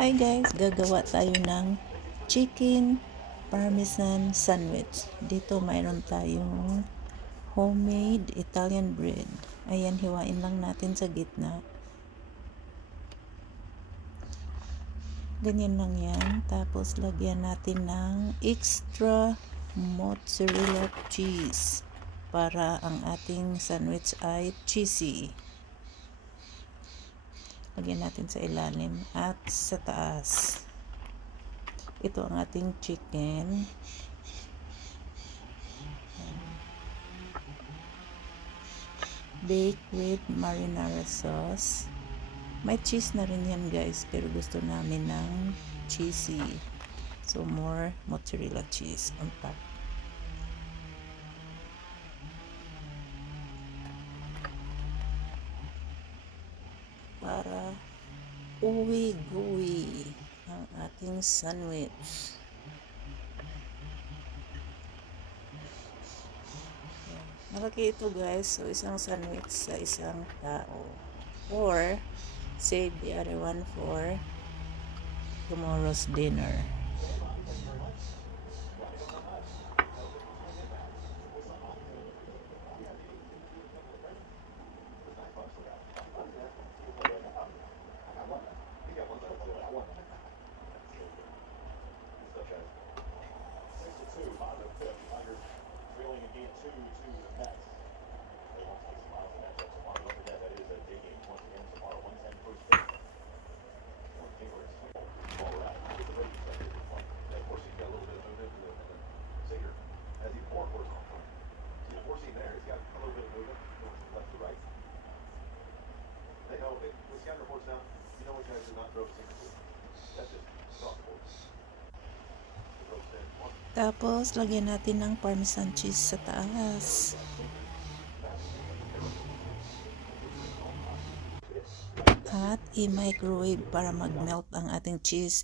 Hi guys, gagawa tayo ng chicken parmesan sandwich. Dito mayroon tayong homemade Italian bread. Ayan, hiwain lang natin sa gitna. Ganyan lang yan. Tapos lagyan natin ng extra mozzarella cheese para ang ating sandwich ay cheesy. Lagyan natin sa ilalim at sa taas. Ito ang ating chicken. Baked with marinara sauce. May cheese na rin yan guys, pero gusto namin ng cheesy. So more mozzarella cheese on top. Para uwi-guwi ang ating sandwich. Malaki ito guys, so isang sandwich sa isang tao. Or save the other one for tomorrow's dinner. Tapos, lagyan natin ng parmesan cheese sa taas. At i-microwave para mag-melt ang ating cheese.